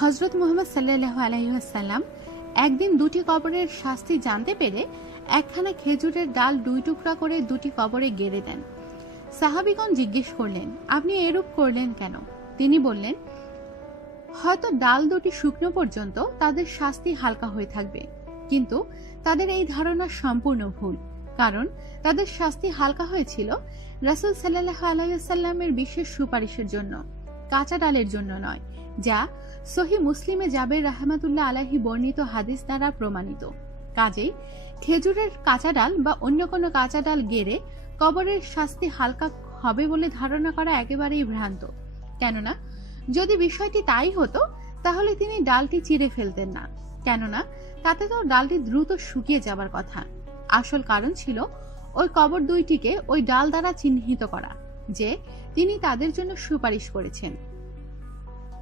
হজরত মোহাম্মদ সাল্লাহ আলহিহাসাল্লাম একদিন দুটি কবরের শাস্তি জানতে পেরে একখানা খেজুরের ডাল দুই টুকরা করে দুটি কবরে গেড়ে দেন। সাহাবিগণ জিজ্ঞেস করলেন, আপনি এরূপ করলেন কেন? তিনি বললেন, হয়তো ডাল দুটি শুকনো পর্যন্ত তাদের শাস্তি হালকা হয়ে থাকবে, কিন্তু তাদের এই ধারণা সম্পূর্ণ ভুল, কারণ তাদের শাস্তি হালকা হয়েছিল রাসুল সাল্লাহ আলাইসাল্লামের বিশেষ সুপারিশের জন্য, কাঁচা ডালের জন্য নয় যা সহি মুসলিমে জাবের রাহমাতুল্লাহ আলাহি বর্ণিত হাদিস দ্বারা প্রমাণিত। কাজেই খেজুরের কাঁচা ডাল বা অন্য কোনো কাঁচা ডাল গেড়ে কবরের শাস্তি হালকা হবে বলে ধারণা করা একেবারেই ভ্রান্ত। কেননা, যদি বিষয়টি তাই হতো, তাহলে তিনি ডালটি চিড়ে ফেলতেন না। কেননা, তাতে তো ডালটি দ্রুত শুকিয়ে যাবার কথা। আসল কারণ ছিল ওই কবর দুইটিকে ওই ডাল দ্বারা চিহ্নিত করা, যে তিনি তাদের জন্য সুপারিশ করেছেন।